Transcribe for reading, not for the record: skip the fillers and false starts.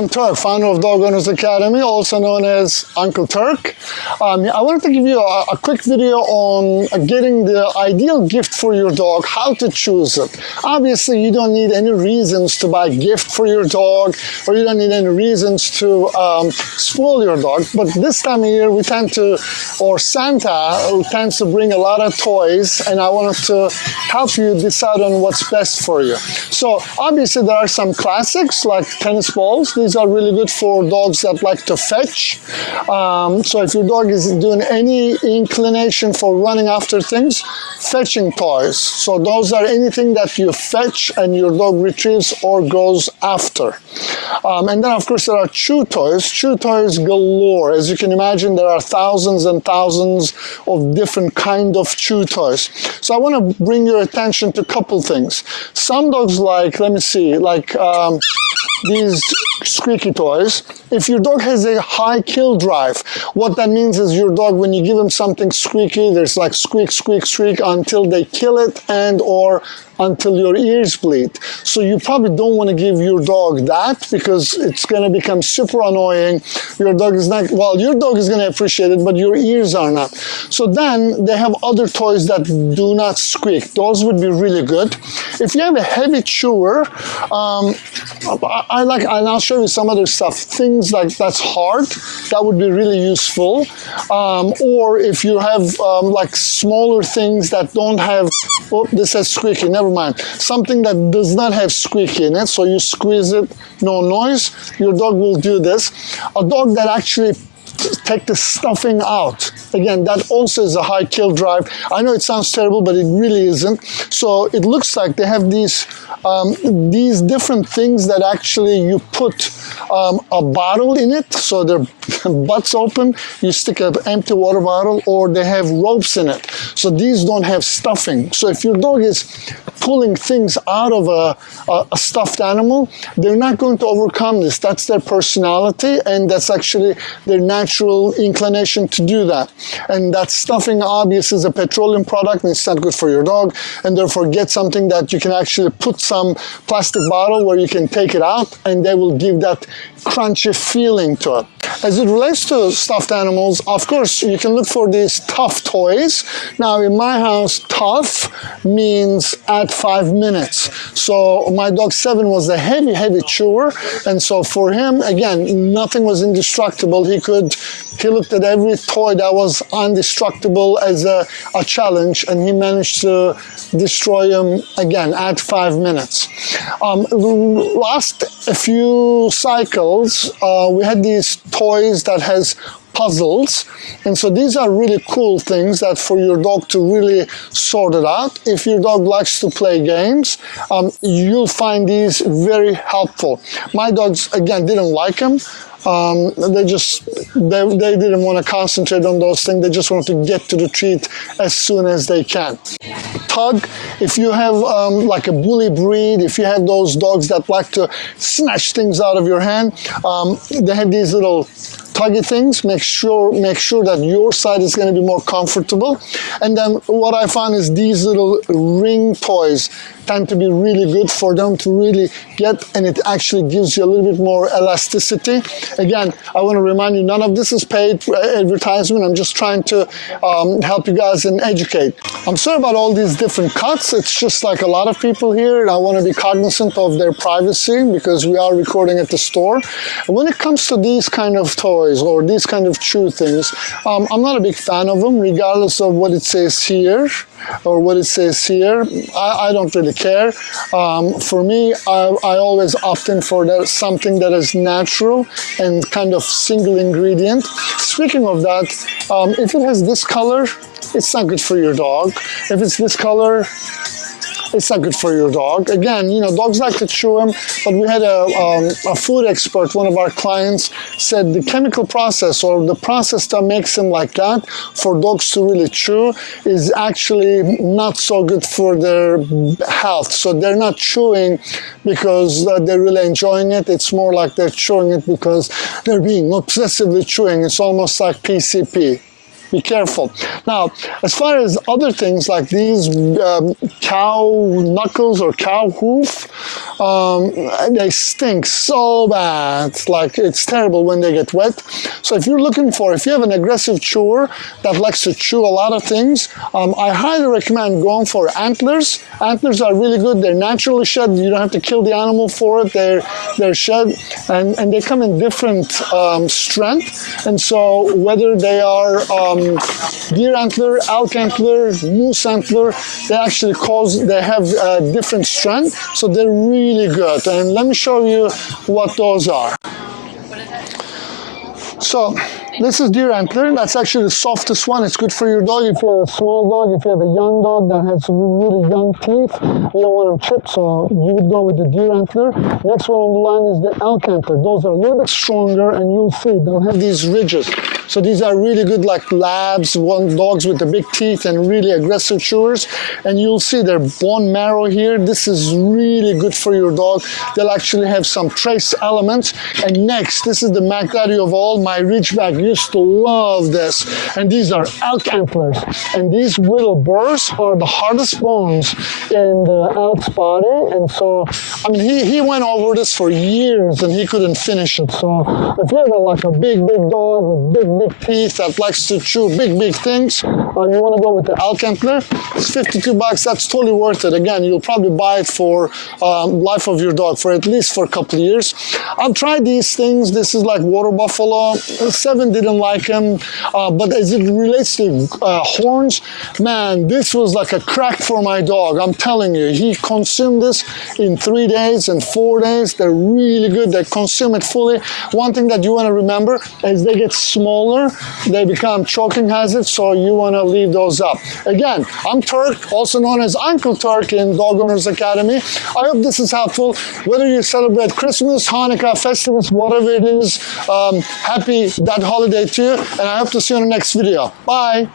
I'm Turk, founder of Dog Owners Academy, also known as Uncle Turk. I wanted to give you a quick video on getting the ideal gift for your dog, how to choose it. Obviously, you don't need any reasons to buy a gift for your dog, or you don't need any reasons to spoil your dog. But this time of year, we tend to, or Santa tends to bring a lot of toys, and I wanted to help you decide on what's best for you. So obviously, there are some classics like tennis balls. These are really good for dogs that like to fetch. So if your dog is doing any inclination for running after things, fetching toys. So those are anything that you fetch and your dog retrieves or goes after. And then of course there are chew toys. Chew toys galore. As you can imagine, there are thousands and thousands of different kind of chew toys. So I want to bring your attention to a couple things. Some dogs like, let me see, like these squeaky toys. If your dog has a high kill drive, what that means is your dog, when you give him something squeaky, there's like squeak, squeak, squeak until they kill it and or until your ears bleed. So you probably don't want to give your dog that because it's going to become super annoying. Your dog is not, well, your dog is going to appreciate it, but your ears are not. So then they have other toys that do not squeak. Those would be really good. If you have a heavy chewer, I'll show you some other stuff. Things like that's hard, that would be really useful. Or if you have like smaller things that don't have, oh, this has squeaky, never mind. Something that does not have squeaky in it, so you squeeze it, no noise, your dog will do this. A dog that actually take the stuffing out. Again, that also is a high kill drive. I know it sounds terrible, but it really isn't. So it looks like they have these different things that actually you put a bottle in it, so their butts open, you stick an empty water bottle, or they have ropes in it. So these don't have stuffing. So if your dog is pulling things out of a stuffed animal, they're not going to overcome this. That's their personality, and that's actually their natural inclination to do that. And that stuffing obviously is a petroleum product, and it's not good for your dog, and therefore get something that you can actually put some plastic bottle where you can take it out, and they will give that crunchy feeling to it. As it relates to stuffed animals, of course, you can look for these tough toys. Now, in my house, tough means at 5 minutes. So my dog 7 was a heavy, heavy chewer. And so for him, again, nothing was indestructible. He looked at every toy that was indestructible as a challenge, and he managed to destroy them again at 5 minutes. Last a few cycles, we had these toys that has puzzles, and so these are really cool things that for your dog to really sort it out. If your dog likes to play games, you'll find these very helpful. My dogs, again, didn't like them. They didn't want to concentrate on those things. They just want to get to the treat as soon as they can. Tug, if you have like a bully breed, if you have those dogs that like to snatch things out of your hand, they have these little tuggy things. Make sure that your side is going to be more comfortable. And then what I found is these little ring toys tend to be really good for them to really get, and it actually gives you a little bit more elasticity. Again, I want to remind you, none of this is paid advertisement. I'm just trying to help you guys and educate. I'm sorry about all these different cuts. It's just like a lot of people here, and I want to be cognizant of their privacy because we are recording at the store. And when it comes to these kind of toys or these kind of chew things, I'm not a big fan of them, regardless of what it says here or what it says here. I don't really care. For me, I always opt in for something that is natural and kind of single ingredient. Speaking of that, if it has this color, it's not good for your dog. If it's this color, it's not good for your dog. Again, you know, dogs like to chew them, but we had a food expert, one of our clients, said the chemical process or the process that makes them like that for dogs to really chew is actually not so good for their health. So they're not chewing because they're really enjoying it. It's more like they're chewing it because they're being obsessively chewing. It's almost like PCP. be careful. Now, as far as other things like these cow knuckles or cow hoof, they stink so bad. Like, it's terrible when they get wet. So if you're looking for, if you have an aggressive chewer that likes to chew a lot of things, I highly recommend going for antlers. Antlers are really good. They're naturally shed. You don't have to kill the animal for it. They're shed, and they come in different strength. And so whether they are deer antler, elk antler, moose antler, they have different strength. So they're really good. And let me show you what those are. So this is deer antler. That's actually the softest one. It's good for your dog. If you have a small dog, if you have a young dog that has really young teeth, you don't want them chipped, so you would go with the deer antler. Next one on the line is the elk antler. Those are a little bit stronger, and you'll see they'll have these ridges. So these are really good, like labs, dogs with the big teeth and really aggressive chewers. And you'll see their bone marrow here. This is really good for your dog. They'll actually have some trace elements. And next, this is the Mac Daddy of all. My Ridgeback used to love this. And these are elk antlers. And these little burrs are the hardest bones in the elk's body. And so, I mean, he went over this for years and he couldn't finish it. So if you have like a big dog with big teeth that likes to chew big things, and you want to go with the elk antler, it's $52. That's totally worth it. Again, you'll probably buy it for life of your dog, for at least for a couple of years. I've tried these things. This is like water buffalo. Seven didn't like him, but as it relates to horns, man, this was like a crack for my dog. I'm telling you, he consumed this in 3 days and 4 days. They're really good. They consume it fully. One thing that you want to remember is they get smaller, they become choking hazards, so you want to leave those up. Again, I'm Turk, also known as Uncle Turk in Dog Owners Academy. I hope this is helpful. Whether you celebrate Christmas, Hanukkah, Festivus, whatever it is, happy that holiday to you, and I hope to see you in the next video. Bye!